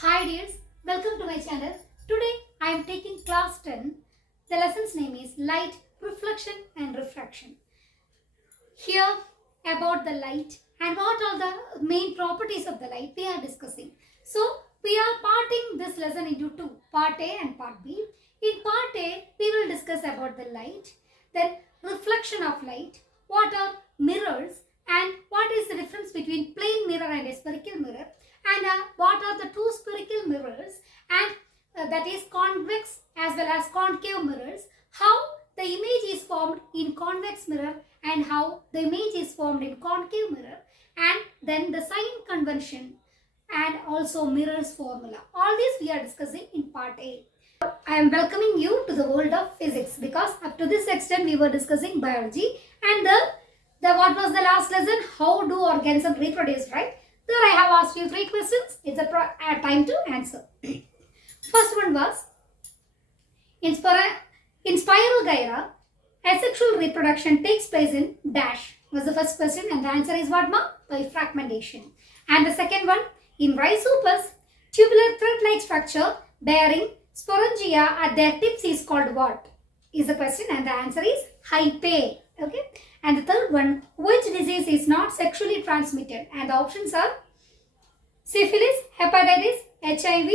Hi dears, welcome to my channel. Today I am taking class 10. The lesson's name is Light, Reflection and Refraction. Here about the light and what are the main properties of the light we are discussing. So we are parting this lesson into two, part A and part B. In part A we will discuss about the light, then reflection of light, what are mirrors and what is the difference between plane mirror and a spherical mirror, and what are the two spherical mirrors and that is convex as well as concave mirrors, how the image is formed in convex mirror and how the image is formed in concave mirror, and then the sign convention and also mirrors formula. All this we are discussing in part A. I am welcoming you to the world of physics because up to this extent we were discussing biology and the what was the last lesson? How do organisms reproduce, right? There I have asked you 3 questions. It's a time to answer. First one was, in spiral gyra, asexual reproduction takes place in dash was the first question, and the answer is what, ma? By fragmentation. And the second one, in rhizopus, tubular thread-like structure bearing sporangia at their tips is called what? Is the question, and the answer is hypae. Okay. And the third one, which disease is not sexually transmitted? And the options are syphilis, hepatitis, HIV,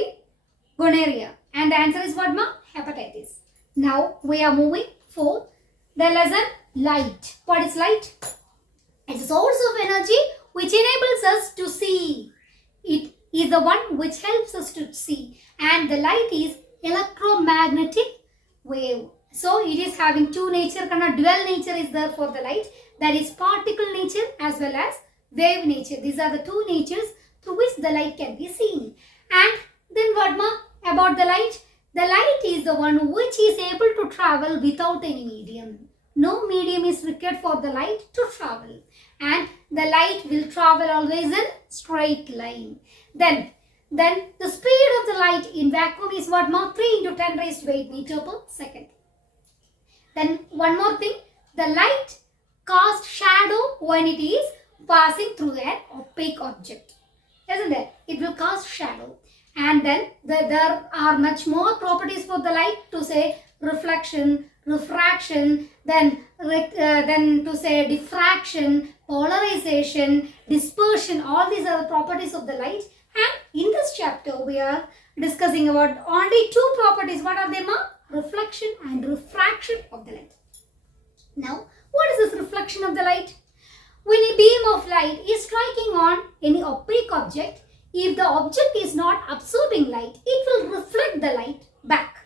gonorrhea. And the answer is what, ma? Hepatitis. Now we are moving for the lesson light. What is light? It's a source of energy which enables us to see. It is the one which helps us to see. And the light is electromagnetic wave. So it is having two nature, dual nature is there for the light. That is particle nature as well as wave nature. These are the two natures through which the light can be seen. And then what, ma? About the light? The light is the one which is able to travel without any medium. No medium is required for the light to travel. And the light will travel always in straight line. Then the speed of the light in vacuum is what, ma? 3 into 10 raised to 8 meter per second. Then one more thing, the light casts shadow when it is passing through an opaque object. Isn't it? It will cast shadow. And then there are much more properties for the light, to say reflection, refraction, then to say diffraction, polarization, dispersion. All these are the properties of the light. And in this chapter we are discussing about only two properties. What are they, ma? Reflection and refraction of the light. Now, what is this reflection of the light? When a beam of light is striking on any opaque object, if the object is not absorbing light, it will reflect the light back.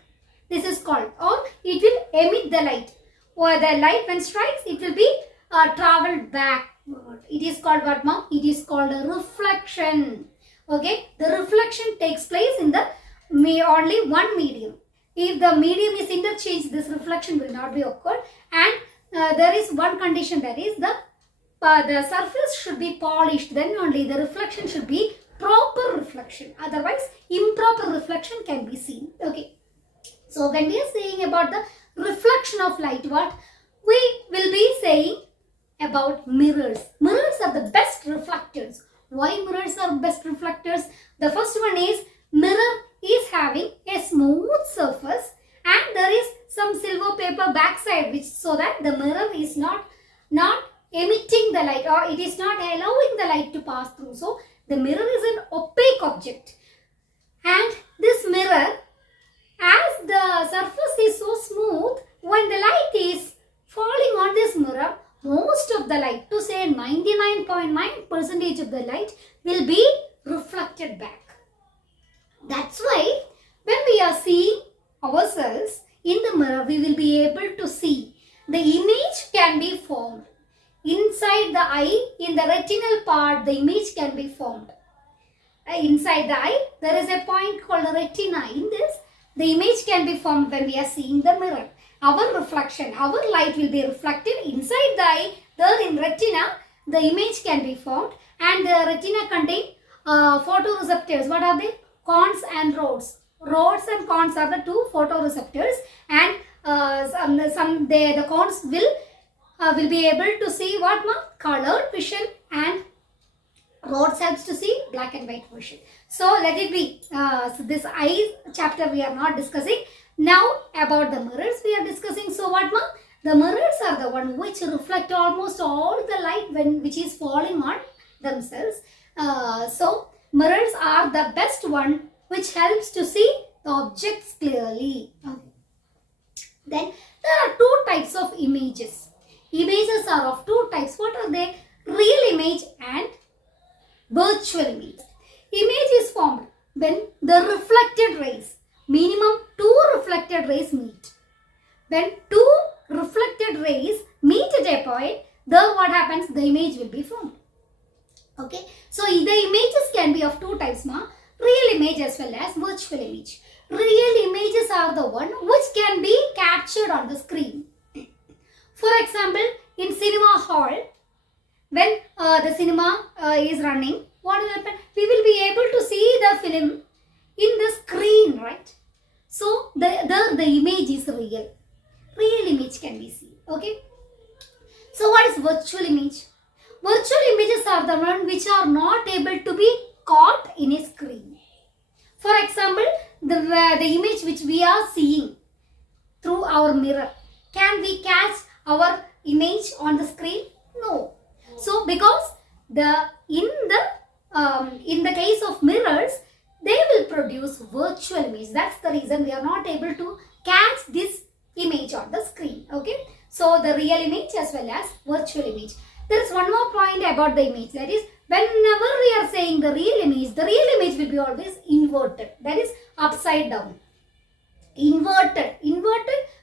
This is called, or it will emit the light. Or the light when strikes, it will be traveled backward. It is called what, ma'am? It is called a reflection. Okay, the reflection takes place in the only one medium. If the medium is interchanged, this reflection will not be occurred. And there is one condition, that is the surface should be polished. Then only the reflection should be proper reflection. Otherwise, improper reflection can be seen. Okay. So when we are saying about the reflection of light, what we will be saying about mirrors. Mirrors are the best reflectors. Why mirrors are best reflectors? The first one is, mirror is having a smooth surface and there is some silver paper backside, which so that the mirror is not emitting the light, or it is not allowing the light to pass through. So the mirror is an opaque object, and this mirror, as the surface is so smooth, when the light is falling on this mirror, most of the light, to say 99.9% of the light, will be reflected back. That's why when we are seeing ourselves in the mirror, we will be able to see the image can be formed. Inside the eye, in the retinal part, the image can be formed. Inside the eye, there is a point called the retina. In this, the image can be formed when we are seeing the mirror. Our reflection, our light will be reflected inside the eye. There in retina, the image can be formed, and the retina contain photoreceptors. What are they? Cones and rods. Rods and cones are the two photoreceptors, and the cones will be able to see what, ma? Colored vision and Roads helps to see, black and white version. So let it be. So this eye chapter we are not discussing. Now about the mirrors we are discussing. So what, ma'am? The mirrors are the one which reflect almost all the light which is falling on themselves. So mirrors are the best one which helps to see the objects clearly. Okay. Then there are two types of images. Images are of two types. What are they? Real image and virtual image. Image is formed when the reflected rays, minimum 2 reflected rays meet. When 2 reflected rays meet at a point, then what happens? The image will be formed. Okay. So the images can be of two types, ma. Real image as well as virtual image. Real images are the one which can be captured on the screen. For example, in cinema hall, when the cinema is running, what will happen? We will be able to see the film in the screen, right? So the image is real. Real image can be seen. Okay. So what is virtual image? Virtual images are the one which are not able to be caught in a screen. For example, the image which we are seeing through our mirror, can we catch our image on the screen? No. So because in the case of mirrors, they will produce virtual image. That's the reason we are not able to catch this image on the screen. Okay. So the real image as well as virtual image. There is one more point about the image. That is, whenever we are saying the real image will be always inverted. That is upside down. Inverted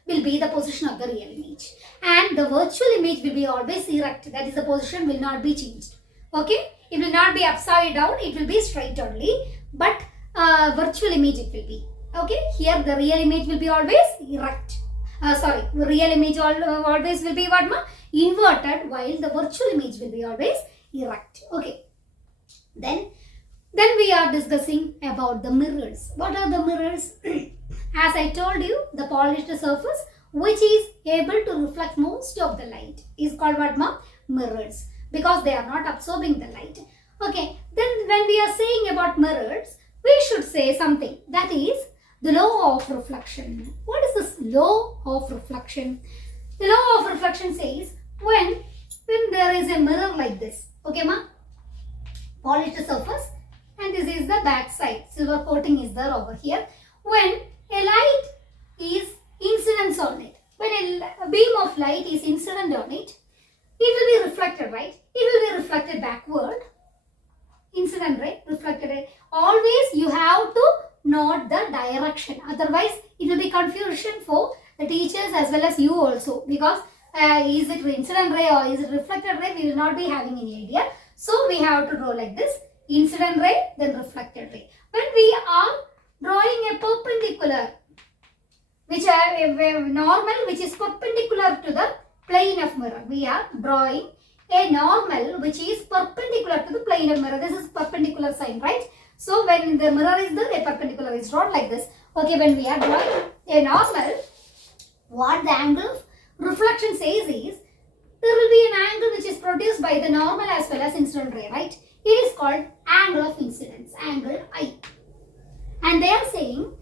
will be the position of the real image. And the virtual image will be always erect. That is, the position will not be changed. Okay. It will not be upside down. It will be straight only. But virtual image it will be. Okay. Here the real image will be always erect. Real image always will be what, ma? Inverted, while the virtual image will be always erect. Okay. Then we are discussing about the mirrors. What are the mirrors? As I told you, the polished surface which is able to reflect most of the light is called what, ma? Mirrors. Because they are not absorbing the light. Okay. Then when we are saying about mirrors, we should say something. That is the law of reflection. What is this law of reflection? The law of reflection says when there is a mirror like this, okay, ma? Polished surface, and this is the back side. Silver coating is there over here. When a light is incident on it, when a beam of light is incident on it, it will be reflected, right? It will be reflected backward. Incident ray, reflected ray. Always you have to note the direction. Otherwise, it will be confusion for the teachers as well as you also. Because is it incident ray or is it reflected ray? We will not be having any idea. So, we have to draw like this. Incident ray, then reflected ray. When we are drawing a perpendicular, which normal which is perpendicular to the plane of mirror. We are drawing a normal which is perpendicular to the plane of mirror. This is perpendicular sign, right? So, when the mirror is there, a perpendicular is drawn like this. Okay, when we are drawing a normal, what the angle of reflection says is, there will be an angle which is produced by the normal as well as incident ray, right? It is called angle of incidence, angle I. And they are saying,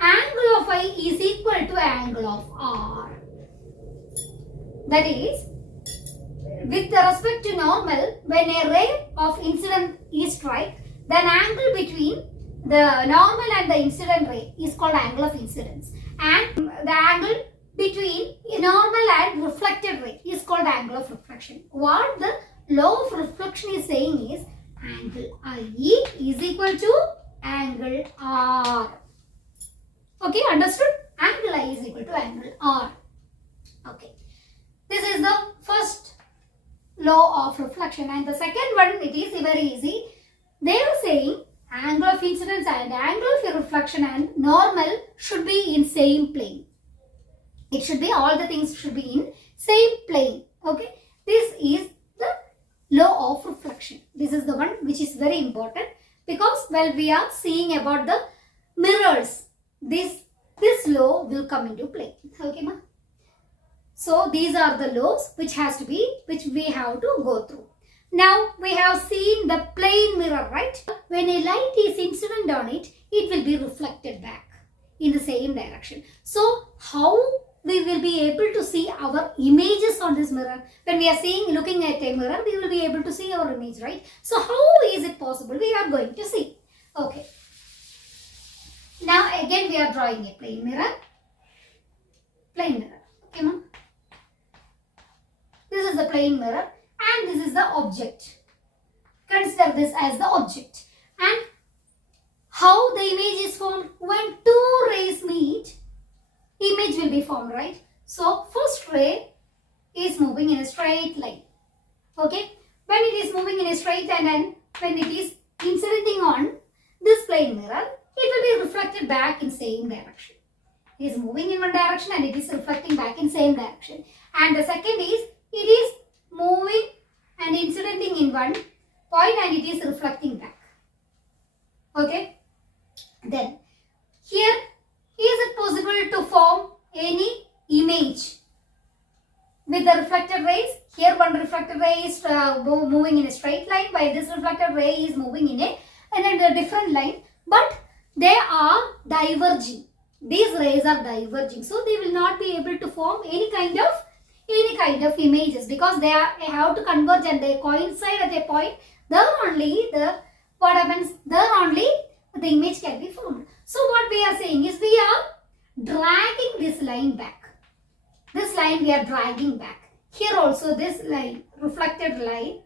angle of I is equal to angle of R. That is, with respect to normal, when a ray of incident is strike, then angle between the normal and the incident ray is called angle of incidence. And the angle between normal and reflected ray is called angle of reflection. What the law of reflection is saying is, angle IE is equal to angle R. Okay, understood? Angle I is equal to angle R. Okay. This is the first law of reflection, and the second one, it is very easy. They are saying angle of incidence and angle of reflection and normal should be in same plane. It should be, all the things should be in same plane. Okay. This is the law of reflection. This is the one which is very important, because while we are seeing about the mirrors, this law will come into play. Okay, ma? So these are the laws which we have to go through. Now we have seen the plane mirror, right? When a light is incident on it, it will be reflected back in the same direction. So how we will be able to see our images on this mirror? When we are looking at a mirror, we will be able to see our image, right? So how is it possible? We are going to see. Okay. Now again we are drawing a plane mirror. Plane mirror. Okay, ma'am? This is the plane mirror and this is the object. Consider this as the object. And how the image is formed? When two rays meet, image will be formed, right? So first ray is moving in a straight line. Okay? When it is moving in a straight line and when it is incidenting on this plane mirror, it will be reflected back in same direction. It is moving in one direction and it is reflecting back in same direction. And the second is, it is moving and incidenting in one point and it is reflecting back. Okay? Then, here, is it possible to form any image with the reflected rays? Here one reflected ray is moving in a straight line, while this reflected ray is moving in a different line. But they are diverging. These rays are diverging. So they will not be able to form any kind of images because they have to converge and they coincide at a point. There only the image can be formed. So what we are saying is we are dragging this line back. This line we are dragging back. Here also this line, reflected line,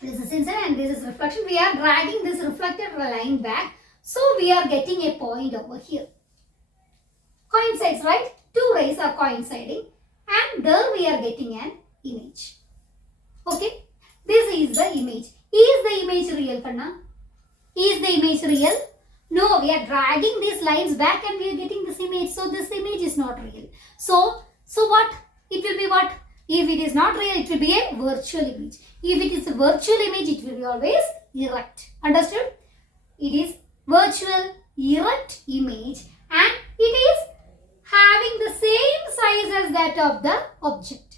this is incident and this is reflection. We are dragging this reflected line back. So we are getting a point over here. Coincides, right? Two rays are coinciding and there we are getting an image. Okay? This is the image. Is the image real, Kanna? Is the image real? No, we are dragging these lines back and we are getting this image. So this image is not real. So what? It will be what? If it is not real, it will be a virtual image. If it is a virtual image, it will be always erect. Understood? It is virtual erect image and it is having the same size as that of the object.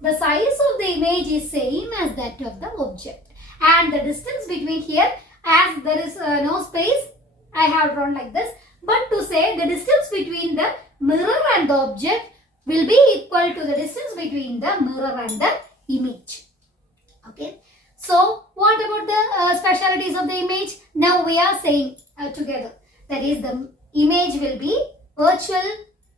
The size of the image is same as that of the object. And the distance between here, as there is no space, I have drawn like this. But to say the distance between the mirror and the object will be equal to the distance between the mirror and the image. Okay. So, what about the specialities of the image? Now we are saying together. That is, the image will be virtual,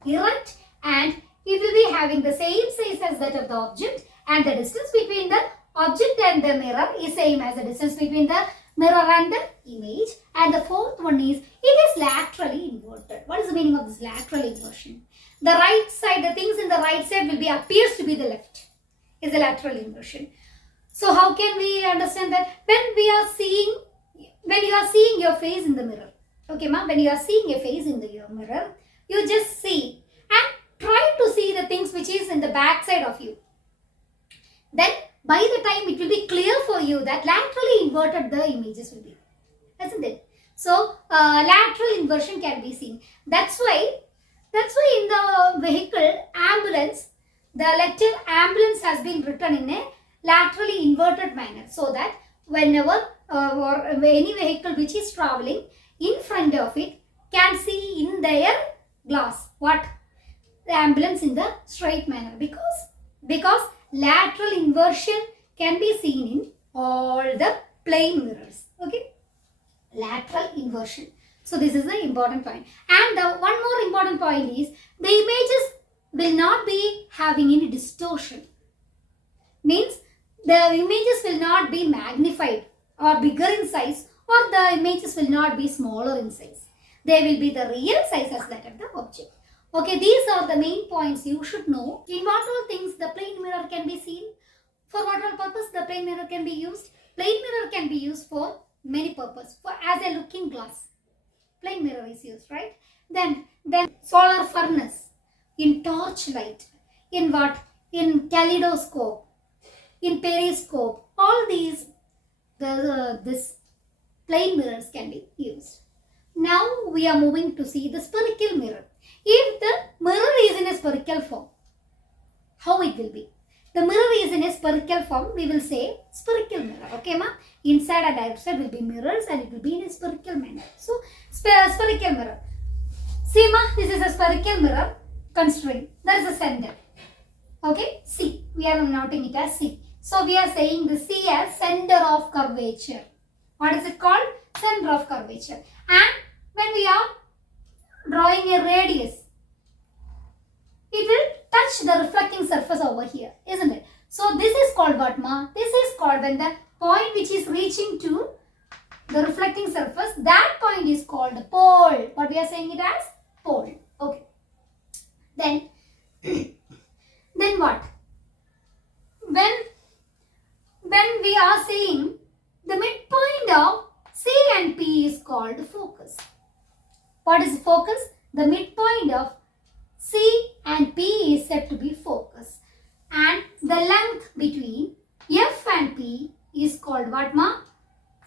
erect, and it will be having the same size as that of the object, and the distance between the object and the mirror is same as the distance between the mirror and the image. And the fourth one is, it is laterally inverted. What is the meaning of this lateral inversion? The right side, the things in the right side will be appears to be the left. Is the lateral inversion. So how can we understand that? When you are seeing your face in the mirror, okay, ma'am, when you are seeing your face in your mirror, you just see and try to see the things which is in the back side of you. Then by the time it will be clear for you that laterally inverted the images will be, isn't it? So lateral inversion can be seen. That's why in the vehicle ambulance, the letter ambulance has been written in a laterally inverted manner, so that whenever or any vehicle which is traveling in front of it can see in their glass what? The ambulance in the straight manner, because lateral inversion can be seen in all the plane mirrors. Okay, lateral inversion. So this is the important point. And the one more important point is the images will not be having any distortion. Means the images will not be magnified or bigger in size, or the images will not be smaller in size. They will be the real size as that of the object. Okay, these are the main points you should know. In what all things the plane mirror can be seen? For what all purpose the plane mirror can be used? Plane mirror can be used for many purposes. For as a looking glass, plane mirror is used, right? Then solar furnace, in torch light, in what? In kaleidoscope, in periscope. All these this plane mirrors can be used. Now we are moving to see the spherical mirror. If the mirror is in a spherical form, how it will be? the mirror is in a spherical form, we will say spherical mirror. Okay, ma? Inside and outside will be mirrors and it will be in a spherical manner. So, spherical mirror. See, ma, this is a spherical mirror. Considering there is a center. Okay, C. We are noting it as C. So, we are saying the C as center of curvature. What is it called? Center of curvature. And when we are drawing a radius, it will touch the reflecting surface over here, isn't it? So, this is called what, ma? This is called when the point which is reaching to the reflecting surface, that point is called the pole. What we are saying it as? Pole. Okay. Then what? When we are saying the midpoint of C and P is called focus. What is focus? The midpoint of C and P is said to be focus. And the length between F and P is called what, ma?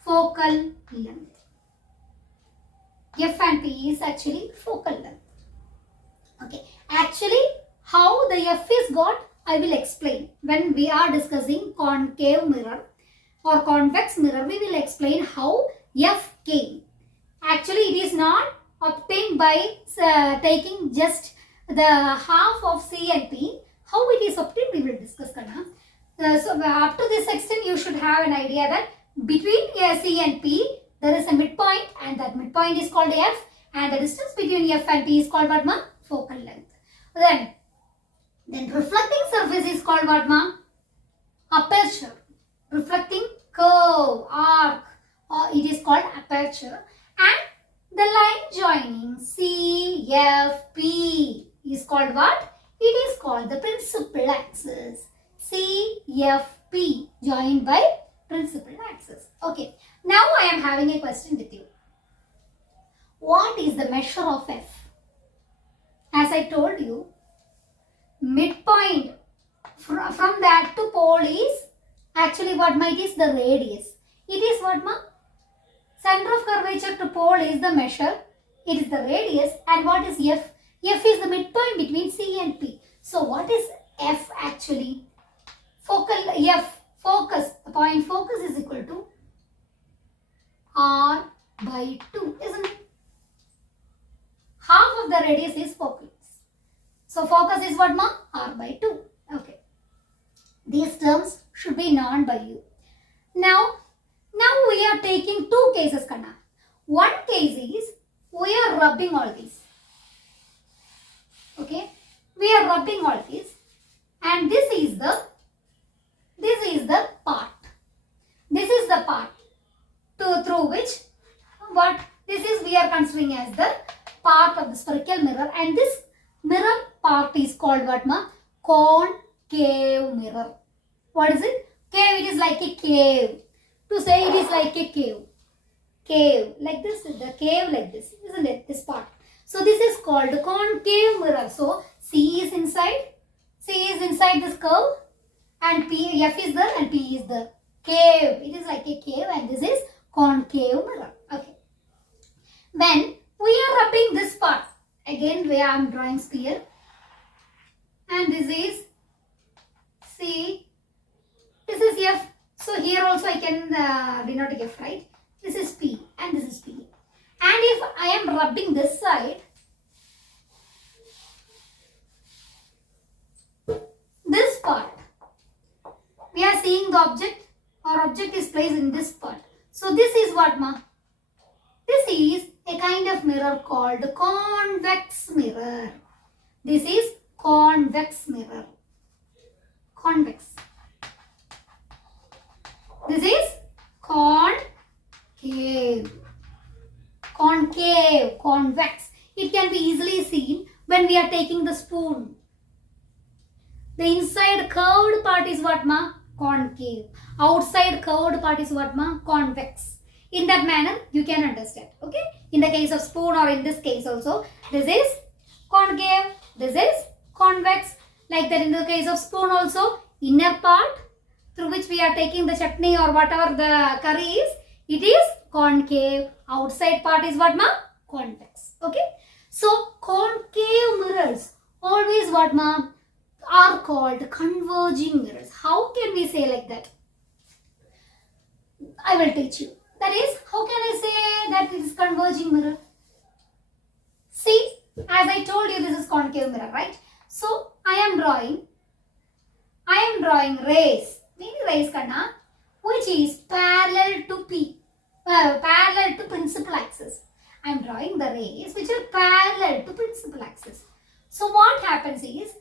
Focal length. F and P is actually focal length. Okay. Actually, how the F is got, I will explain. When we are discussing concave mirror or convex mirror, we will explain how F came. Actually, it is not obtained by taking just the half of C and P. How it is obtained, we will discuss. So, up to this extent, you should have an idea that between C and P, there is a midpoint and that midpoint is called F and the distance between F and P is called what, ma? Focal length. Then reflecting surface is called what, ma? Aperture. Reflecting curve, arc, or it is called aperture. And the line joining C, F, P is called what? It is called the principal axis. C, F, P joined by principal axis. Okay. Now I am having a question with you. What is the measure of F? As I told you, midpoint from that to pole is actually what, ma? It is the radius. It is what, ma? Center of curvature to pole is the measure. It is the radius. And what is F? F is the midpoint between C and P. So what is F actually? Focal F, focus. The point focus is equal to R by 2, isn't it? Half of the radius is focus. So focus is what, ma? R by 2. Okay. These terms should be known by you. Now we are taking two cases, Kanna. One case is we are rubbing all these. Okay. We are rubbing all these. And this is the part. This is the part through which what this is we are considering as the part of the spherical mirror, and this mirror part is called what, ma? Concave mirror. What is it? Cave, it is like a cave. To say it is like a cave. Cave, like this, the cave like this, isn't it? This part. So this is called the concave mirror. So C is inside this curve and F is there and P is there. Cave, it is like a cave and this is concave mirror. Okay. When we are rubbing this part, again where I am drawing sphere, and this is C, this is F. So here also I can denote F, right? This is P and this is P. And if I am rubbing this side, this part, we are seeing the object, or object is placed in this part. So this is what, ma? This is a kind of mirror called convex mirror. This is convex mirror. Convex. This is concave. Concave, convex. It can be easily seen when we are taking the spoon. The inside curved part is what, ma? Concave. Outside curved part is what, ma? Convex. In that manner, you can understand. Okay? In the case of spoon or in this case also, this is concave, this is convex. Like that in the case of spoon also, inner part through which we are taking the chutney or whatever the curry is, it is concave. Outside part is what, ma? Convex. Okay? So, concave mirrors always what, ma? are called converging mirrors. How can we say like that? I will teach you. That is, how can I say that it is converging mirror? See, as I told you, this is concave mirror, right? So, I am drawing rays. Many rays kanna, which is parallel to parallel to principal axis. I am drawing the rays which are parallel to principal axis. So, what happens is,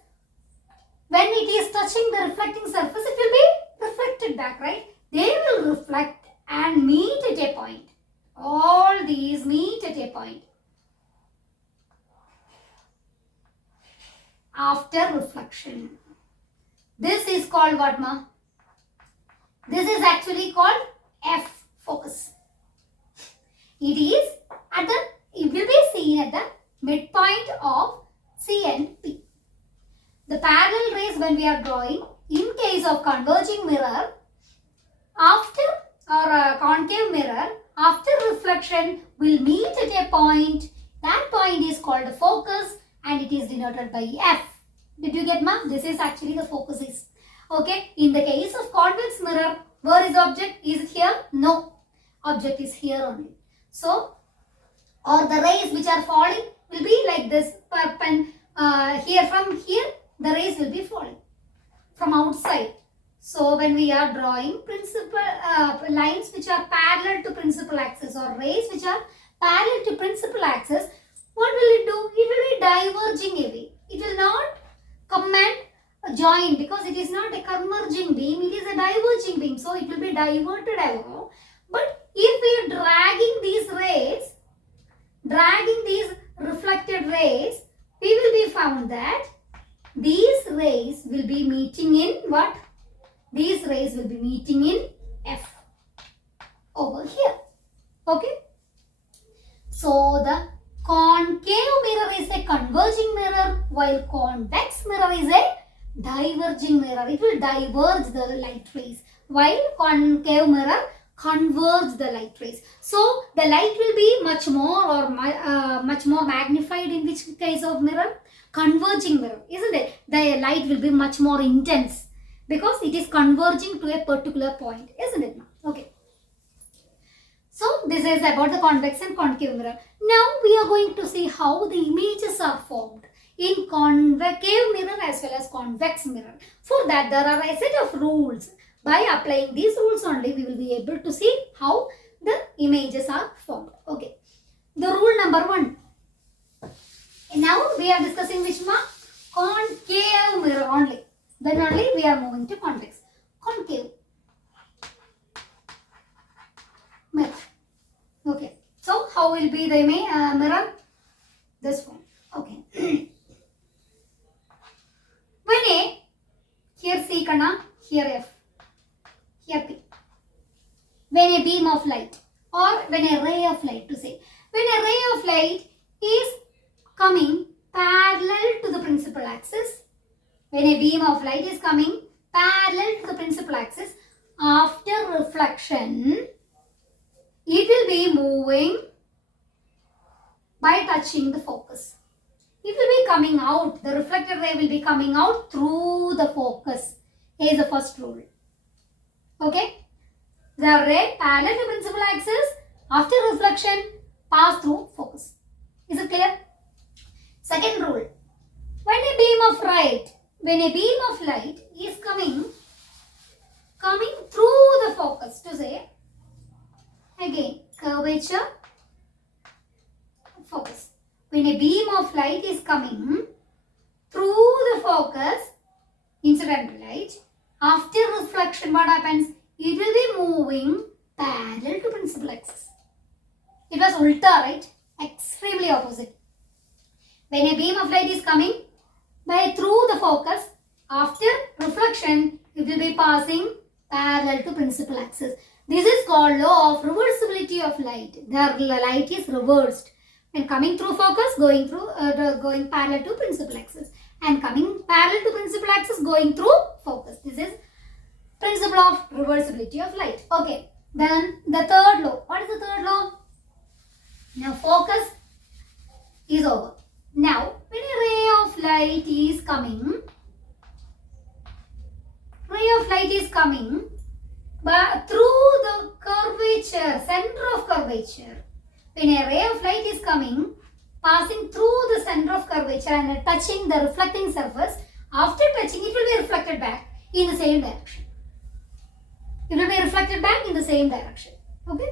when it is touching the reflecting surface, it will be reflected back, right? They will reflect and meet at a point. All these meet at a point. After reflection. This is called what, ma? This is actually called F focus. It will be seen at the midpoint of C and P. The parallel rays when we are drawing, in case of converging mirror, concave mirror, after reflection will meet at a point. That point is called the focus and it is denoted by F. Did you get, ma? This is actually the focus is. Okay. In the case of convex mirror, where is the object? Is it here? No. Object is here only. So, or the rays which are falling will be like this. Here from here, the rays will be falling from outside. So, when we are drawing principal lines which are parallel to principal axis or rays which are parallel to principal axis, what will it do? It will be diverging away. It will not come and join because it is not a converging beam, it is a diverging beam. So, it will be diverted away. But if we are dragging these reflected rays, we will be found that these rays will be meeting in what? These rays will be meeting in F over here. Okay. So, the concave mirror is a converging mirror while convex mirror is a diverging mirror. It will diverge the light rays while concave mirror converge the light rays. So, the light will be much more magnified in which case of mirror? Converging mirror, isn't it? The light will be much more intense because it is converging to a particular point, isn't it? Okay. So, this is about the convex and concave mirror. Now, we are going to see how the images are formed in concave mirror as well as convex mirror. For that, there are a set of rules. By applying these rules only, we will be able to see how the images are formed. Okay. The rule number 1. Now, we are discussing which one? Concave mirror only. Then only we are moving to convex. Concave mirror. Okay. So, how will be the mirror? This one. Okay. When here C kana, here F, here P. When a beam of light or when a ray of light to say. When a ray of light is coming parallel to the principal axis. When a beam of light is coming parallel to the principal axis, after reflection, it will be moving by touching the focus. It will be coming out. The reflected ray will be coming out through the focus. Here is the first rule. Okay. The ray parallel to principal axis, after reflection, pass through focus. Is it clear? Second rule. When a beam of light is coming through the focus, to say, again, curvature, focus. When a beam of light is coming through the focus, incident light, after reflection, what happens? It will be moving parallel to principal axis. It was ulta, right? Extremely opposite. When a beam of light is coming through the focus, after reflection, it will be passing parallel to principal axis. This is called law of reversibility of light. The light is reversed. When coming through focus, going parallel to principal axis. And coming parallel to principal axis, going through focus. This is principle of reversibility of light. Okay. Then the third law. What is the third law? Now focus is over. Now when a ray of light is coming ray of light is coming but through the curvature, center of curvature. When a ray of light is coming, passing through the center of curvature and touching the reflecting surface, after touching it will be reflected back in the same direction. It will be reflected back in the same direction. Okay?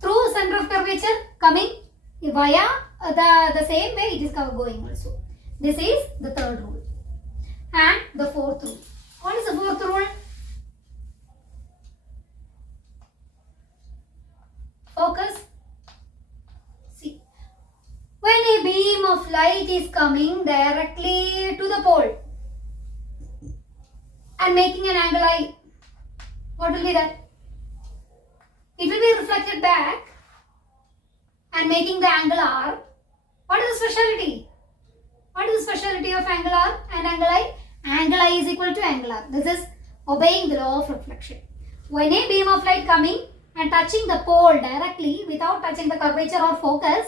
Through center of curvature coming via the same way it is going also. This is the third rule. And the fourth rule. What is the fourth rule? Focus. See. When a beam of light is coming directly to the pole and making an angle I, what will be that? It will be reflected back and making the angle R. What is the speciality? What is the speciality of angle R and angle I? Angle I is equal to angle R. This is obeying the law of reflection. When a beam of light coming and touching the pole directly without touching the curvature or focus,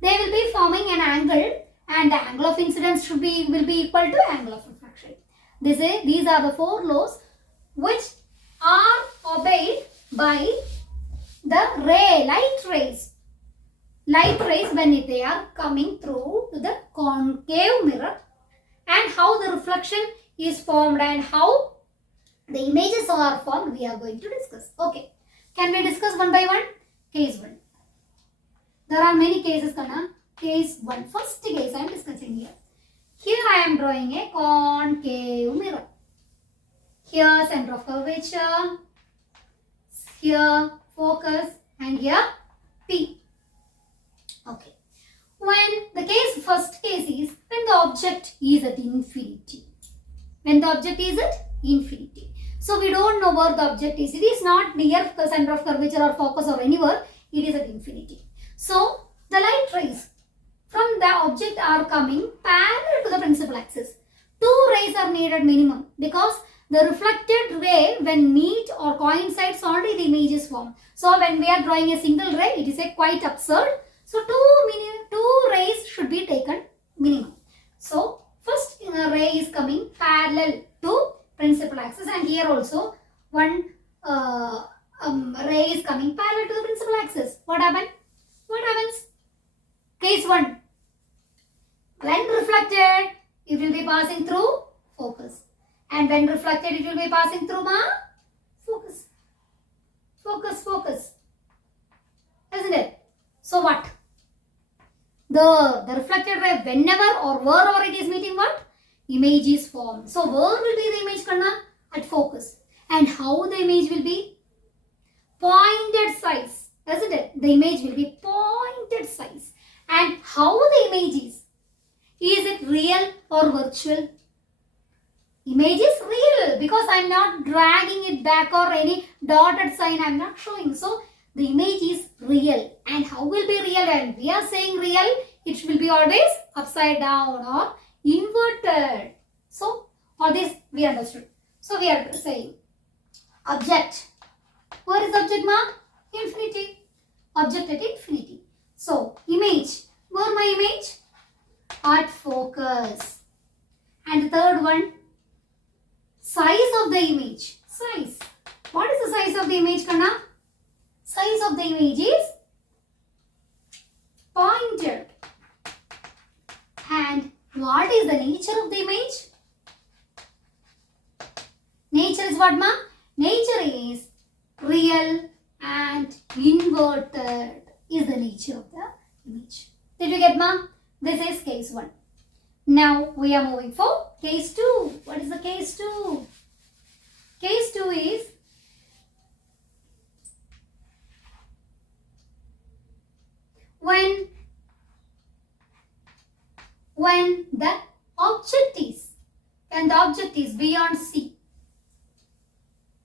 they will be forming an angle and the angle of incidence will be equal to angle of refraction. These are the four laws which are obeyed by the light rays when they are coming through to the concave mirror, and how the reflection is formed and how the images are formed we are going to discuss. Okay, can we discuss one by one? Case 1. There are many cases, Kana. Case 1. First case I am discussing here. Here I am drawing a concave mirror. Here center of curvature, here focus, and here P. Okay. First case is when the object is at infinity. When the object is at infinity. So we don't know where the object is. It is not near the center of curvature or focus or anywhere. It is at infinity. So the light rays from the object are coming parallel to the principal axis. 2 rays are needed minimum because the reflected ray when meet or coincides only the image is formed. So when we are drawing a single ray, it is a quite absurd. So 2 rays should be taken minimum. So first ray is coming parallel to principal axis, and here also one ray is coming parallel to the principal axis. What happens? Case 1. When reflected, it will be passing through focus. And when reflected, it will be passing through focus. Focus. Isn't it? So what? The reflected ray, whenever or wherever it is meeting what? Image is formed. So where will be the image, Kanna? At focus. And how the image will be? Pointed size. Isn't it? The image will be pointed size. And how the image is? Is it real or virtual? Image is real because I am not dragging it back or any dotted sign I am not showing. So the image is real. And how will be real? And we are saying real, it will be always upside down or inverted. So all this we understood. So we are saying object. Where is object, ma? Infinity. Object at infinity. So image. Where my image? At focus. And the third one, size of the image. Size. What is the size of the image, Kanna? Size of the image is pointed. And what is the nature of the image? Nature is what, ma? Nature is real and inverted is the nature of the image. Did you get, ma? This is case 1. Now we are moving for case 2. What is the case 2? Case 2 is when the object is beyond C,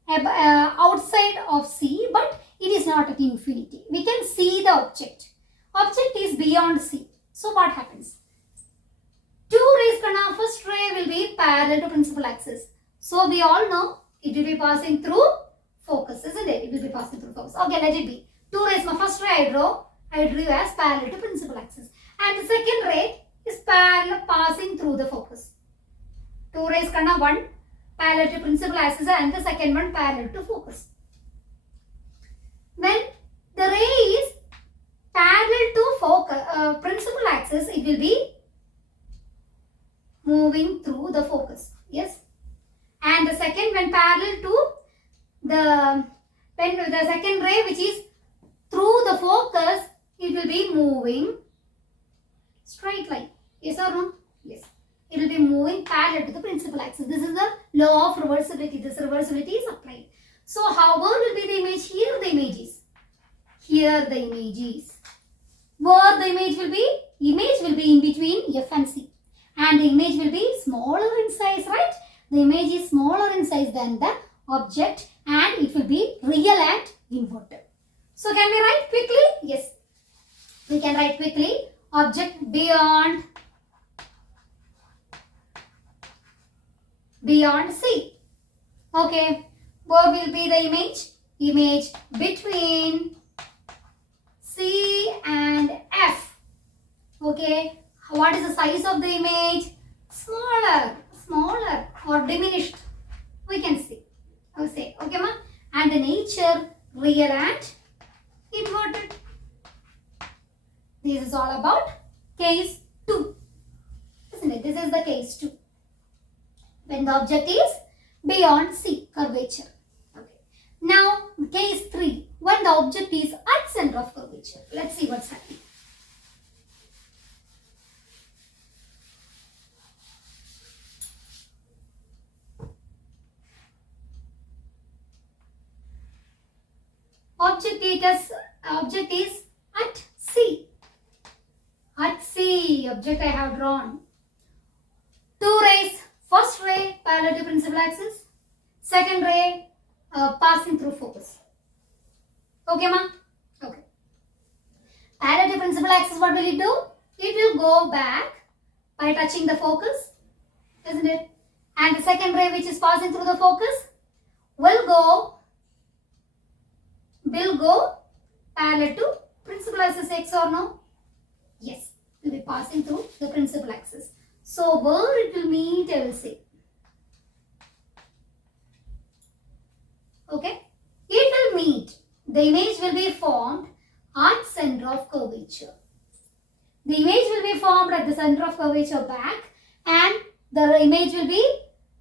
outside of C, but it is not at infinity. We can see the object. Object is beyond C. So what happens? 2 rays, Kanna. First ray will be parallel to principal axis. So we all know it will be passing through focus, isn't it? It will be passing through focus. Okay, let it be. 2 rays, my first ray I drew as parallel to principal axis. And the second ray is parallel passing through the focus. 2 rays, Kanna. 1 parallel to principal axis and the second one parallel to focus. When the ray is parallel to focus, principal axis, it will be moving through the focus. Yes. And the second, when parallel to the second ray which is through the focus, it will be moving straight line. Yes or no? Yes. It will be moving parallel to the principal axis. This is the law of reversibility. This reversibility is applied. So, how will be the image? Here the image is. Here the image is. Where the image will be? Image will be in between F and C. And the image will be smaller in size, right? The image is smaller in size than the object and it will be real and inverted. So, can we write quickly? Yes. We can write quickly. Object beyond C. Okay. Where will be the image? Image between C and F. Okay. What is the size of the image? Smaller or diminished. We can see. I will say. Okay, ma? And the nature, real and inverted. This is all about case 2. Isn't it? This is the case 2. When the object is beyond C, curvature. Okay. Now, case 3. When the object is at center of curvature. Let's see what's happening. Object is at C. At C, object I have drawn. 2 rays. First ray parallel to principal axis. Second ray passing through focus. Okay, ma? Okay. Parallel to principal axis, what will it do? It will go back by touching the focus, isn't it? And the second ray which is passing through the focus will go parallel to principal axis, X or no? Yes, it will be passing through the principal axis. So, where it will meet, I will say. Okay, it will meet. The image will be formed at center of curvature. The image will be formed at the center of curvature back and the image will be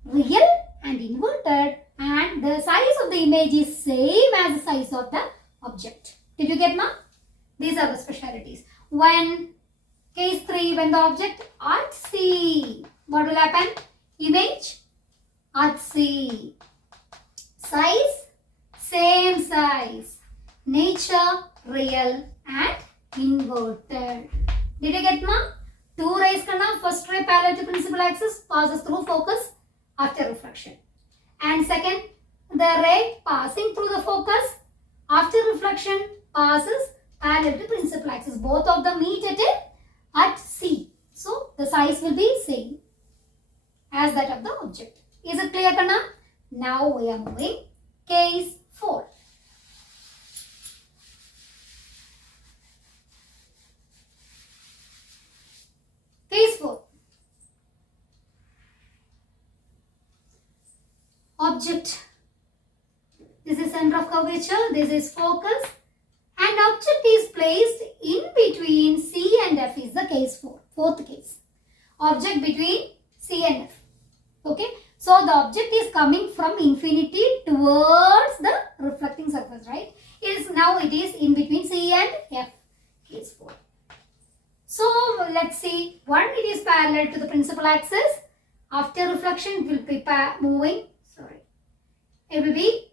real and inverted and the size of the image is same as the size of the object. Did you get, ma? These are the specialities. When case 3, when the object at C, what will happen? Image at C. Size, same size. Nature, real and inverted. Did you get, ma? 2 rays kanna, first ray parallel to principal axis passes through focus after refraction. And second, the ray passing through the focus after reflection passes parallel to principal axis. Both of them meet at C. So, the size will be same as that of the object. Is it clear, Kanna? Now, we are moving case 4. Case 4. Object. This is center of curvature. This is focus. And object is placed in between C and F is the case 4. Fourth case. Object between C and F. Okay. So, the object is coming from infinity towards the reflecting surface, right? Now it is in between C and F. Case 4. So, let's see. One, it is parallel to the principal axis. After reflection, it will be moving. Sorry. It will be,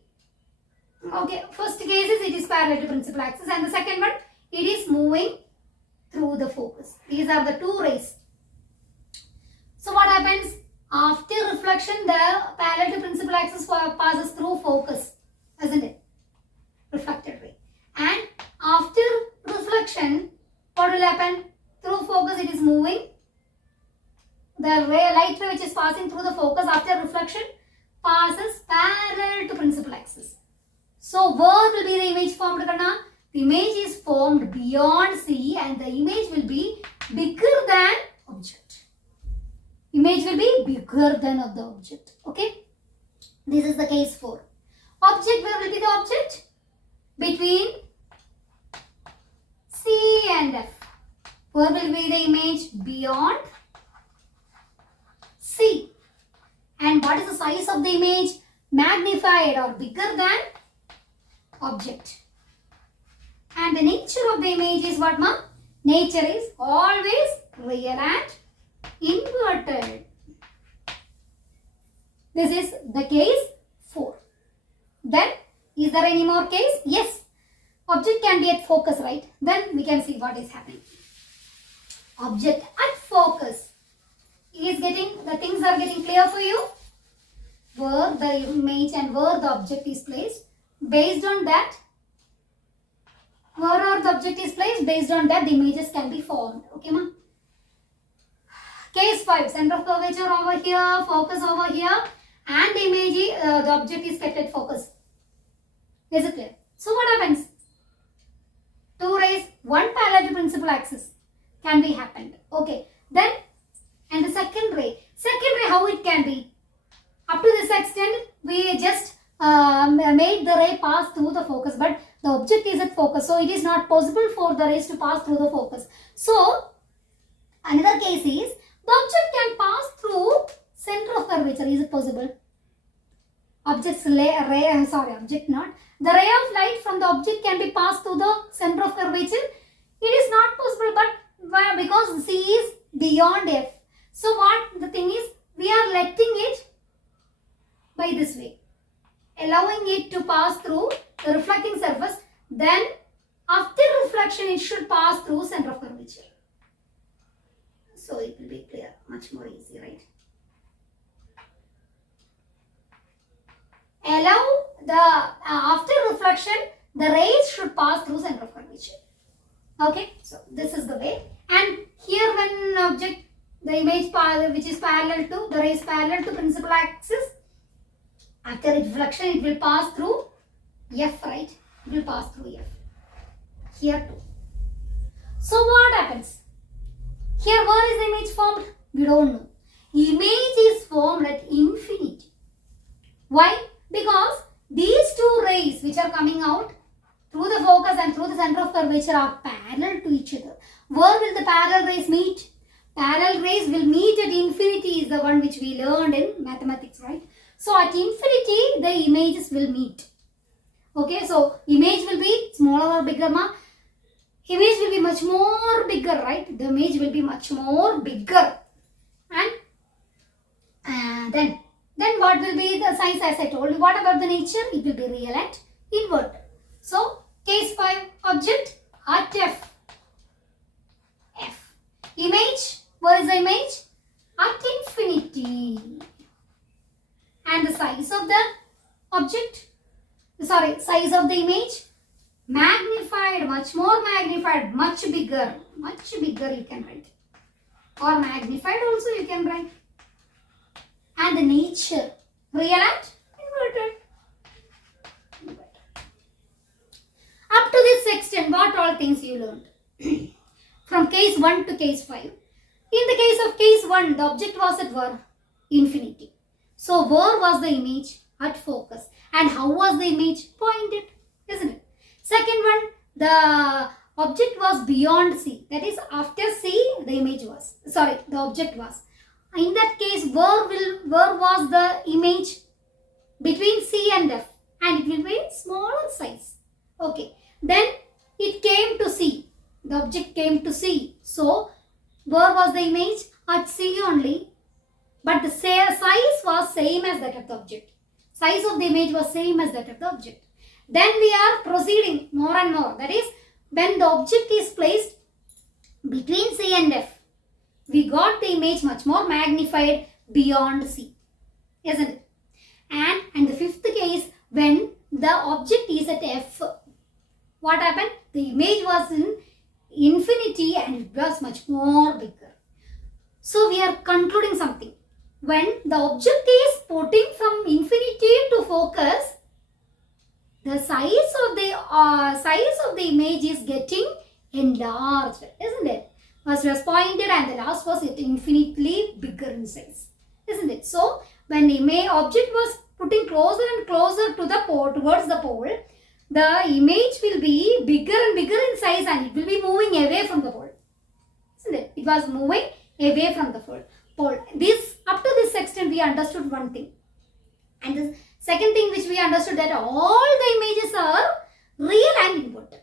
okay, first case is it is parallel to principal axis and the second one, it is moving through the focus. These are the 2 rays. So, what happens? After reflection, the parallel to principal axis passes through focus, isn't it? Reflected ray. And after reflection, what will happen? Through focus, it is moving. The light ray which is passing through the focus after reflection passes parallel to principal axis. So, where will be the image formed, Kanna? The image is formed beyond C and the image will be bigger than object. Image will be bigger than of the object. Okay. This is the case 4. Object, where will be the object? Between C and F. Where will be the image? Beyond C. And what is the size of the image? Magnified or bigger than object. And the nature of the image is what, ma? Nature is always real and inverted. This is the case 4. Then, is there any more case? Yes. Object can be at focus, right? Then we can see what is happening. Object at focus. The things are getting clear for you? Where the image and where the object is placed. Based on that, wherever the object is placed, based on that, the images can be formed. Okay, ma? Case 5, center of curvature over here, focus over here, and the image, the object is kept at focus. Is it clear? So what happens? Two rays, one parallel to principal axis can be happened. Okay, then, and the second ray, how it can be? Up to this extent, we just made the ray pass through the focus, but the object is at focus, so it is not possible for the rays to pass through the focus. So, another case is, the object can pass through center of curvature. Is it possible? The ray of light from the object can be passed through the center of curvature. It is not possible, but because C is beyond F. So what the thing is, we are letting it by this way, allowing it to pass through the reflecting surface. Then after reflection, it should pass through center of curvature. So it will be clear, much more easy, right? Allow the after reflection, the rays should pass through center of curvature. Okay, so this is the way. And here, when object, the image which is parallel to the rays parallel to principal axis, after reflection, it will pass through F, right? It will pass through F. Here too. So what happens? Here, where is the image formed? We don't know. Image is formed at infinity. Why? Because these two rays which are coming out through the focus and through the center of curvature are parallel to each other. Where will the parallel rays meet? Parallel rays will meet at infinity is the one which we learned in mathematics, right? So at infinity, the images will meet. Okay, so image will be smaller or bigger, ma? Image will be much more bigger, right? The image will be much more bigger. And then what will be the size, as I told you? What about the nature? It will be real and inverted. So, case 5, object at F. F. Image, where is the image? At infinity. And the size of the object, size of the image, magnified, much more magnified, much bigger you can write. Or magnified also you can write. And the nature, real and inverted. Up to this extent, what all things you learned? From case 1 to case 5. In the case of case 1, the object was at where? Infinity. So, where was the image? At focus. And how was the image? Pointed, isn't it? Second one, the object was beyond C. That is, after C, the object was. In that case, where was the image? Between C and F. And it will be smaller size. Okay. Then, it came to C. The object came to C. So, where was the image? At C only. But the size was same as that of the object. Size of the image was same as that of the object. Then we are proceeding more and more. That is, when the object is placed between C and F, we got the image much more magnified beyond C. Isn't it? And the fifth case, when the object is at F, what happened? The image was in infinity and it was much more bigger. So we are concluding something. When the object is putting from infinity to focus, the size of the image is getting enlarged, isn't it? First was pointed and the last was infinitely bigger in size, isn't it? So when the object was putting closer and closer to the pole, towards the pole, the image will be bigger and bigger in size and it will be moving away from the pole. Isn't it? It was moving away from the pole. This, up to this extent, we understood one thing. And the second thing which we understood, that all the images are real and inverted.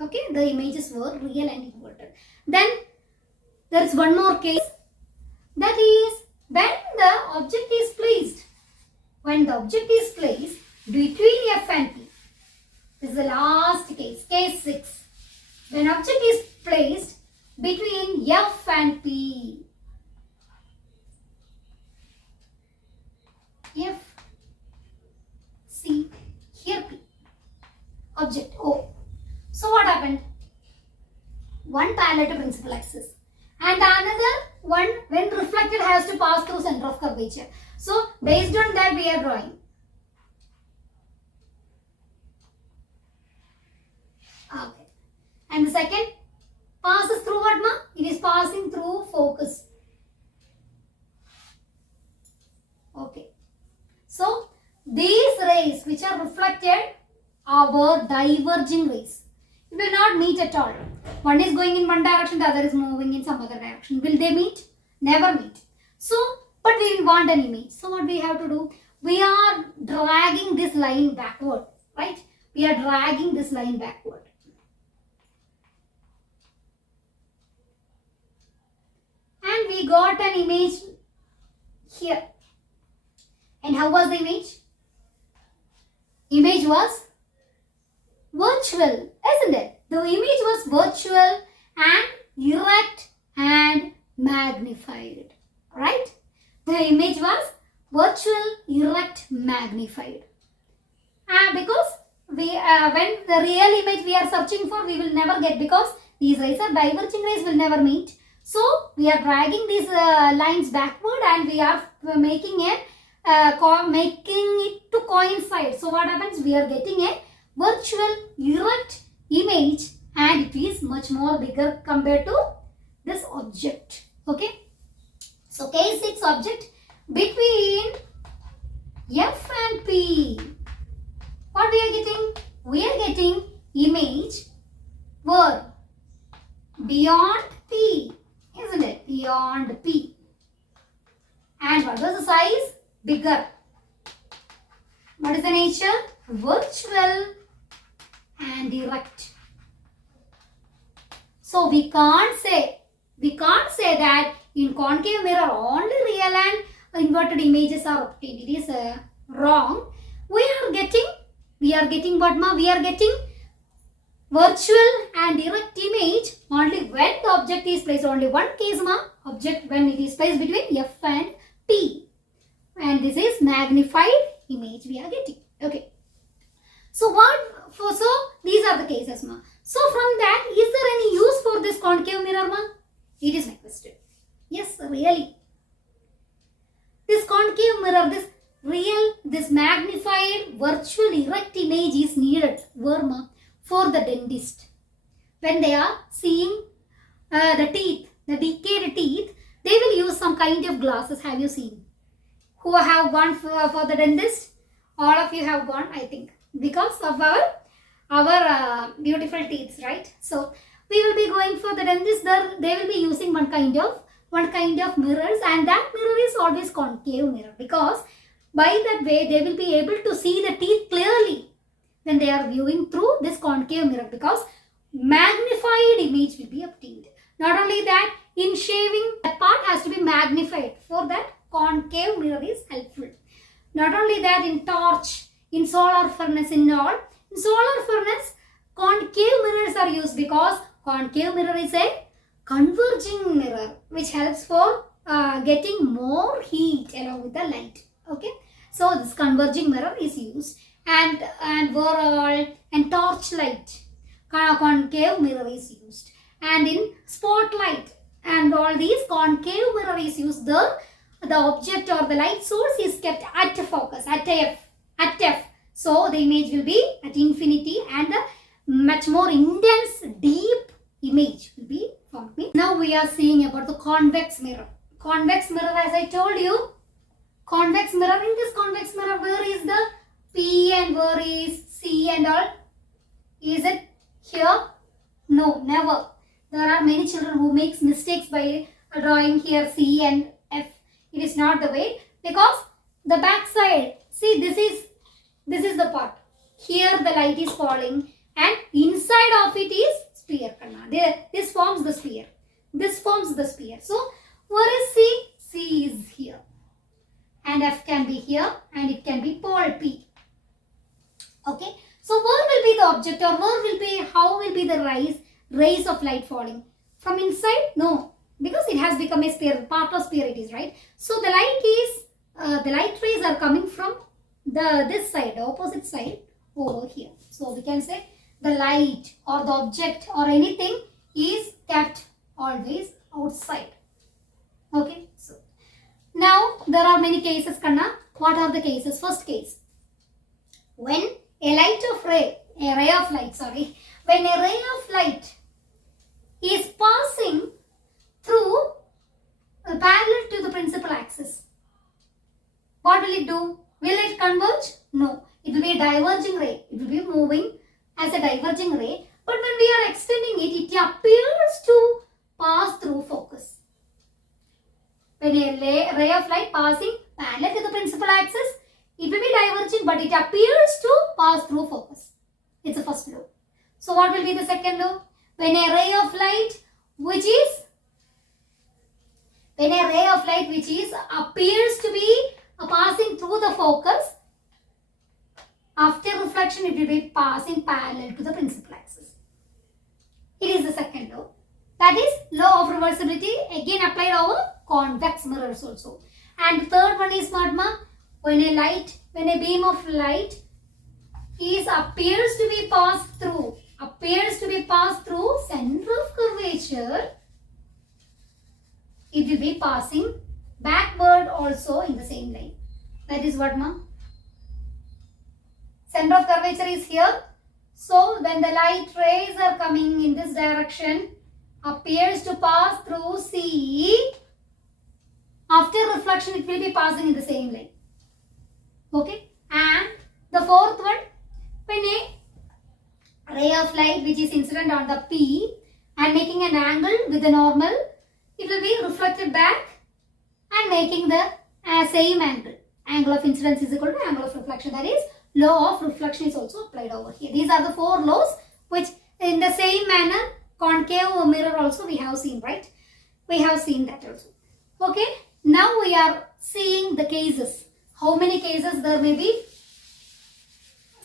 Okay, the images were real and inverted. Then there is one more case, that is when the object is placed. When the object is placed between F and P. This is the last case, case 6. When object is placed between F and P. F, C, here P. Object O. So what happened? One parallel to principal axis and another one when reflected has to pass through center of curvature. So based on that we are drawing. Okay. And the second passes through what, ma? It is passing through focus. Okay. So these rays which are reflected are diverging rays. It will not meet at all. One is going in one direction, the other is moving in some other direction. Will they meet? Never meet. So, but we want an image. So what we have to do? We are dragging this line backward, right? We are dragging this line backward. And we got an image here. And how was the image? Image was virtual, isn't it? The image was virtual and erect and magnified, right? The image was virtual, erect, magnified. And because we, when the real image we are searching for, we will never get, because these rays are diverging rays, will never meet. So we are dragging these lines backward and we are making it to coincide. So what happens? We are getting a virtual erect image and it is much more bigger compared to this object. Okay. So case 6, object between F and P. What we are getting? We are getting image where beyond P, isn't it? Beyond P. And what was the size? Bigger. What is the nature? Virtual and erect. So we can't say that in concave mirror only real and inverted images are obtained. It is wrong. We are getting what, ma? We are getting virtual and erect image only when the object is placed. Only one case, ma. Object when it is placed between F and P. And this is magnified image we are getting. Okay. So so these are the cases, ma. So from that, is there any use for this concave mirror, ma? It is my question. Yes, really. This concave mirror, this magnified virtual erect image is needed, where, ma? For the dentist. When they are seeing the teeth, the decayed teeth, they will use some kind of glasses. Have you seen? Who have gone for the dentist? All of you have gone, I think, because of our beautiful teeth, right? So we will be going for the dentist. They will be using one kind of mirrors, and that mirror is always concave mirror, because by that way they will be able to see the teeth clearly when they are viewing through this concave mirror, because magnified image will be obtained. Not only that, in shaving, that part has to be magnified. For that, concave mirror is helpful. Not only that, in torch, in solar furnace, in solar furnace, concave mirrors are used, because concave mirror is a converging mirror which helps for getting more heat along with the light. Okay, so this converging mirror is used, and overall and torch light, concave mirror is used, and in spotlight and all these concave mirror is used. The object or the light source is kept at focus, at F. So the image will be at infinity and a much more intense, deep image will be formed. Now we are seeing about the convex mirror. Convex mirror, as I told you, Convex mirror. In this convex mirror, where is the P and where is C and all? Is it here? No, never. There are many children who makes mistakes by drawing here C and F. It is not the way, because the back side, see, this is the part. Here the light is falling and inside of it is sphere. This forms the sphere. This forms the sphere. So where is C? C is here. And F can be here and it can be pole P. Okay. So where will be the object, or where will be, how will be the rays of light falling? From inside? No. Because it has become a sphere, part of sphere it is, right? So the light rays are coming from this side, the opposite side over here. So we can say the light or the object or anything is kept always outside. Okay. So now there are many cases, Kanna. What are the cases? First case. When a ray of light is passing through parallel to the principal axis, what will it do? Will it converge? No. It will be a diverging ray. It will be moving as a diverging ray. But when we are extending it, it appears to pass through focus. When a ray of light passing parallel to the principal axis, it will be diverging, but it appears to pass through focus. It's the first law. So what will be the second law? When a ray of light which appears to be passing through the focus, after reflection it will be passing parallel to the principal axis. It is the second law. That is law of reversibility, again applied over convex mirrors also. And third one is what, ma? When a beam of light appears to be passed through center of curvature, it will be passing backward also in the same line. That is what, ma? Center of curvature is here. So when the light rays are coming in this direction, appears to pass through C, after reflection it will be passing in the same line. Okay. And the fourth one, when a ray of light which is incident on the P and making an angle with the normal, it will be reflected back and making the same angle. Angle of incidence is equal to angle of reflection. That is, law of reflection is also applied over here. These are the four laws which in the same manner concave mirror also we have seen, right? We have seen that also. Okay. Now we are seeing the cases. How many cases there may be?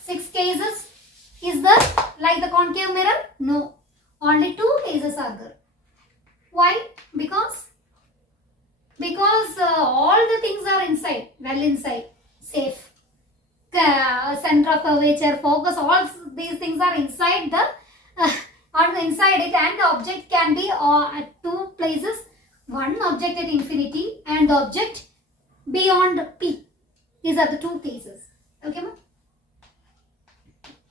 6 cases. Is there like the concave mirror? No. Only 2 cases are there. Why? Because all the things are inside, well inside, safe. Center of curvature, focus, all these things are inside inside it, and the object can be at 2 places. One object at infinity and the object beyond P. These are the 2 cases. Okay, ma'am?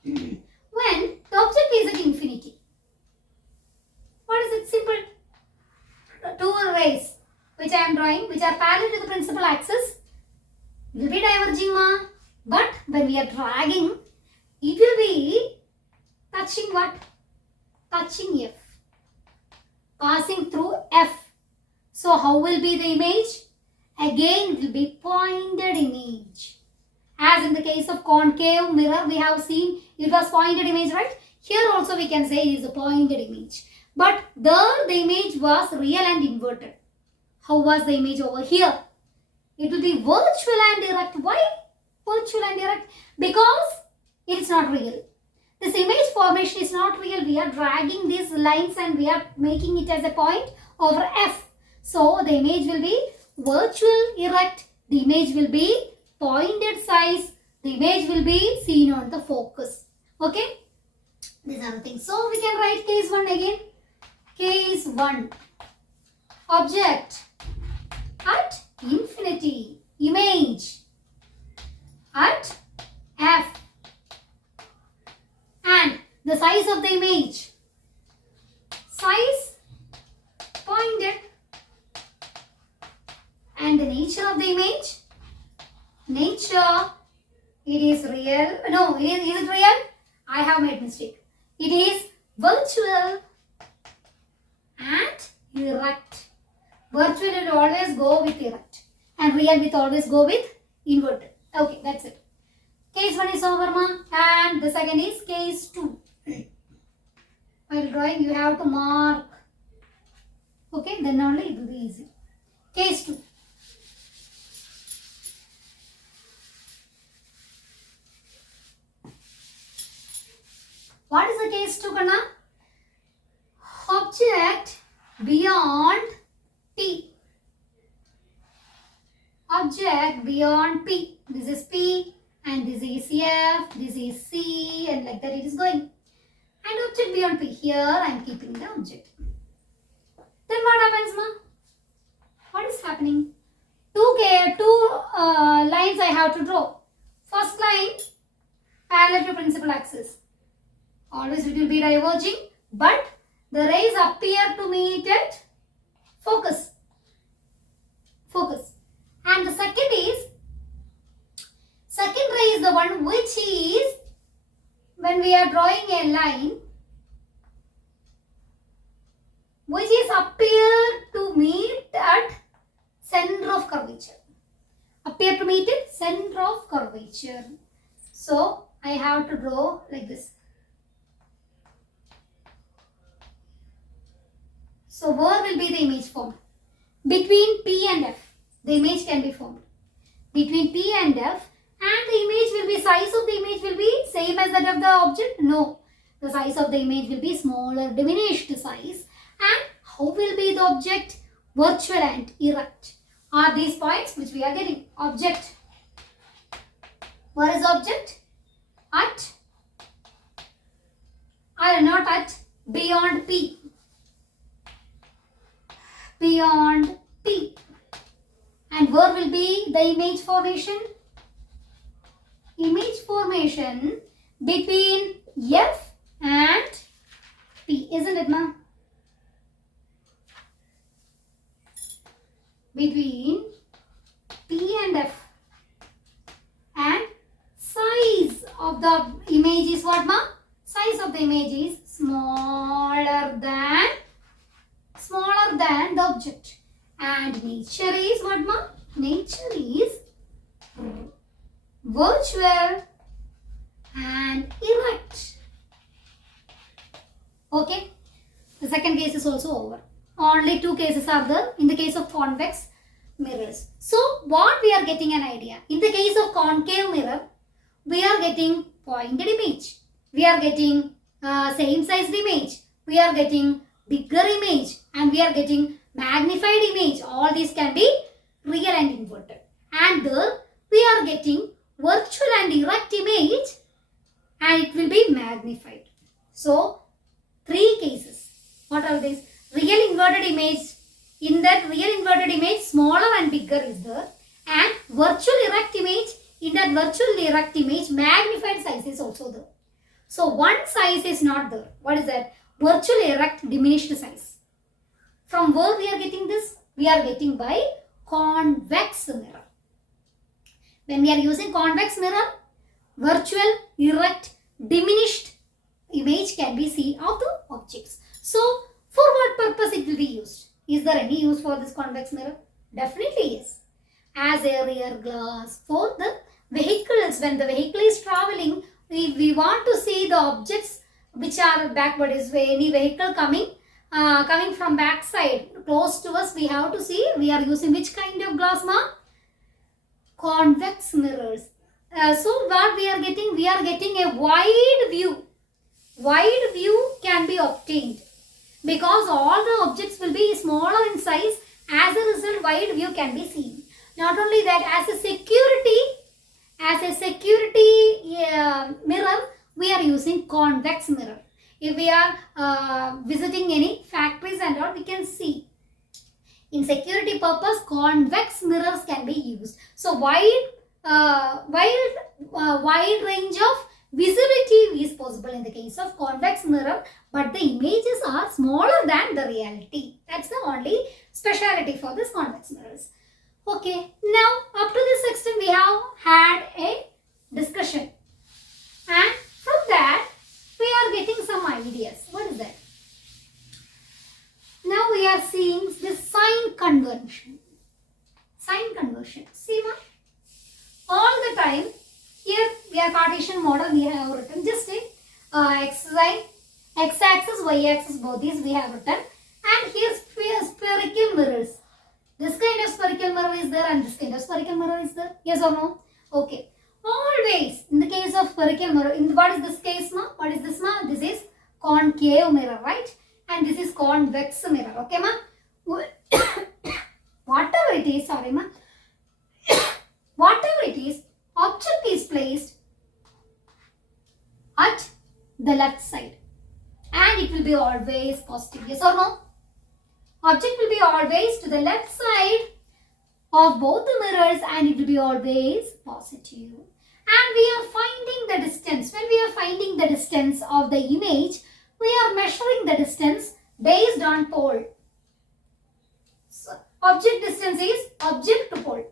When the object is at infinity, what is it? Simple. 2 rays which I am drawing, which are parallel to the principal axis, will be diverging, ma. But when we are dragging, it will be touching what? Touching F. Passing through F. So how will be the image? Again it will be pointed image. As in the case of concave mirror, we have seen it was pointed image, right? Here also we can say it is a pointed image. But there the image was real and inverted. How was the image over here? It will be virtual and direct. Why virtual and direct? Because it is not real. This image formation is not real. We are dragging these lines and we are making it as a point over F. So the image will be virtual, erect. The image will be pointed size. The image will be seen on the focus. Okay. These are the things. So we can write case 1 again. Case 1. Object at infinity. Image at F. And the size of the image. Size pointed. And the nature of the image. nature, it is real. No, is it real? I have made mistake. It is virtual and erect. Virtual will always go with erect and real will always go with inverted. Okay, that's it. Case 1 is over, ma, and the second is case 2. While drawing, you have to mark. Okay, then only it will be easy. Case 2. What is the case 2, Kana? Object beyond P. Object beyond P. This is P and this is F, this is C, and like that it is going. And object beyond P. Here I am keeping the object. Then what happens, ma? What is happening? Two lines I have to draw. First line, parallel to principal axis. Always it will be diverging, but the rays appear to meet at focus. And the second ray is the one which is, when we are drawing a line, which is appear to meet at center of curvature. Appear to meet at center of curvature. So I have to draw like this. So where will be the image formed? Between P and F, the image can be formed. Between P and F, and the image will be, size of the image will be same as that of the object? No. The size of the image will be smaller, diminished size. And how will be the object? Virtual and erect are these points which we are getting. Object. Where is object? At? Not at, beyond P. Beyond P. And where will be the image formation? Image formation between F and P, isn't it, ma'am? Between P and F. And size of the image is what, ma'am? Size of the image is smaller than the object. And nature is what, ma'am? Nature is virtual and erect. Okay. The second case is also over. Only two cases are there in the case of convex mirrors. So what we are getting an idea. In the case of concave mirror, we are getting pointed image. We are getting same sized image. We are getting bigger image. And we are getting magnified image. All these can be real and inverted. And there we are getting virtual and erect image, and it will be magnified. So, three cases. What are these? Real inverted image. In that real inverted image, smaller and bigger is there. And virtual erect image. In that virtual erect image, magnified size is also there. So, one size is not there. What is that? Virtual erect diminished size. From where we are getting this? We are getting by convex mirror. When we are using convex mirror, virtual, erect, diminished image can be seen of the objects. So, for what purpose it will be used? Is there any use for this convex mirror? Definitely yes. As a rear glass for the vehicles, when the vehicle is traveling, we want to see the objects which are backward. Is any vehicle coming from back side close to us, we have to see. We are using which kind of glass, ma? Convex mirrors. So what we are getting? We are getting a wide view. Wide view can be obtained because all the objects will be smaller in size. As a result, wide view can be seen. Not only that, as a security mirror, we are using convex mirror. If we are visiting any factories and all, we can see. In security purpose, convex mirrors can be used. So wide range of visibility is possible in the case of convex mirror, but the images are smaller than the reality. That's the only speciality for this convex mirrors. Okay, now up to this extent we have had a discussion, and from that we are getting some ideas. What is that? Now we are seeing this sign conversion. Sign conversion. See ma? All the time here we are Cartesian model we have written. Just a x-axis, y-axis, both these we have written, and here spherical mirrors. This kind of spherical mirror is there and this kind of spherical mirror is there. Yes or no? Okay. Always in the case of spherical mirror, what is this case ma? What is this ma? This is concave mirror, right? And this is convex mirror. Okay ma? Whatever it is, sorry ma. Whatever it is, object is placed at the left side and it will be always positive. Yes or no? Object will be always to the left side of both the mirrors and it will be always positive. And we are finding the distance. When we are finding the distance of the image, we are measuring the distance based on pole. So, object distance is object to pole.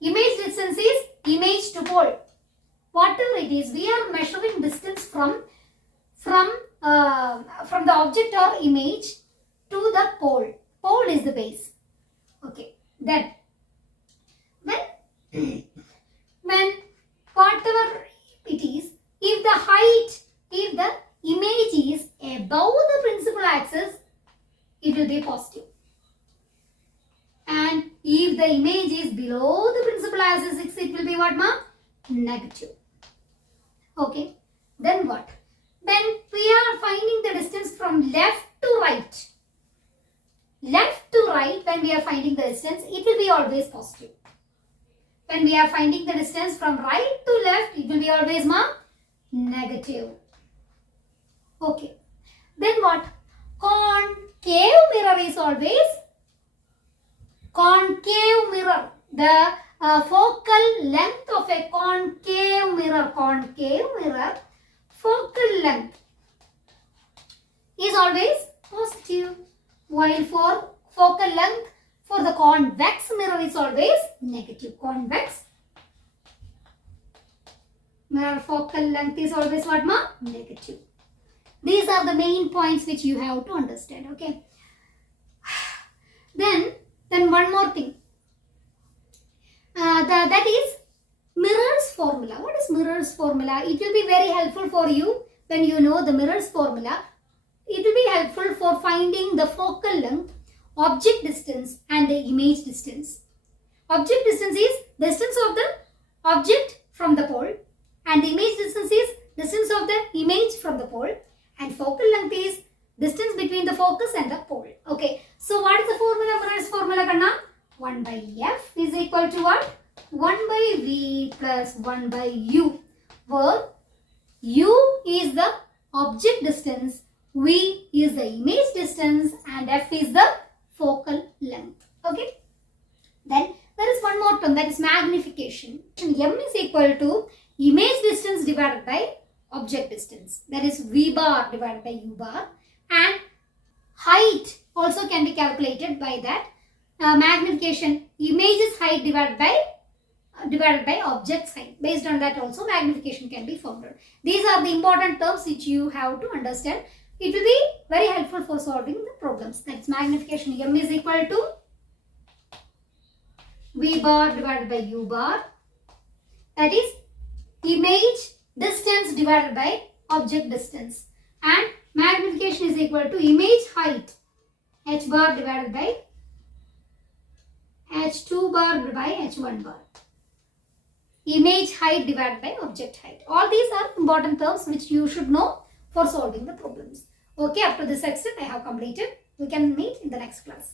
Image distance is image to pole. Whatever it is, we are measuring distance from the object or image to the pole. Pole is the base. Okay. Then when whatever it is, if the image is above the principal axis, it will be positive. And if the image is below the principal axis, it will be what ma? Negative. Okay. Then what? Then we are finding the distance from left to right. Left to right, when we are finding the distance, it will be always positive. When we are finding the distance from right to left, it will be always ma? Negative. Okay. Then what? Concave mirror is always concave mirror. The focal length of a concave mirror, focal length is always positive. While for focal length for the convex mirror is always negative. Convex mirror focal length is always what ma? Negative. These are the main points which you have to understand. Okay. Then one more thing. That is mirror's formula. What is mirror's formula? It will be very helpful for you when you know the mirror's formula. It will be helpful for finding the focal length, object distance and the image distance. Object distance is distance of the object from the pole and the image distance is distance of the image from the pole, and focal length is distance between the focus and the pole. Okay. So what is the formula? Mirror's formula kanna? 1 by f is equal to what? 1 by v plus 1 by u, where u is the object distance, v is the image distance and f is the focal length. Okay. Then there is one more term, that is magnification. M is equal to image distance divided by object distance, that is v bar divided by u bar, and height also can be calculated by that. Magnification, image's height divided by object's height. Based on that also magnification can be found. These are the important terms which you have to understand. It will be very helpful for solving the problems. That's magnification. M is equal to v bar divided by u bar. That is image distance divided by object distance. And magnification is equal to image height h bar divided by h2 bar by h1 bar. Image height divided by object height. All these are important terms which you should know for solving the problems. Okay, up to this extent I have completed. We can meet in the next class.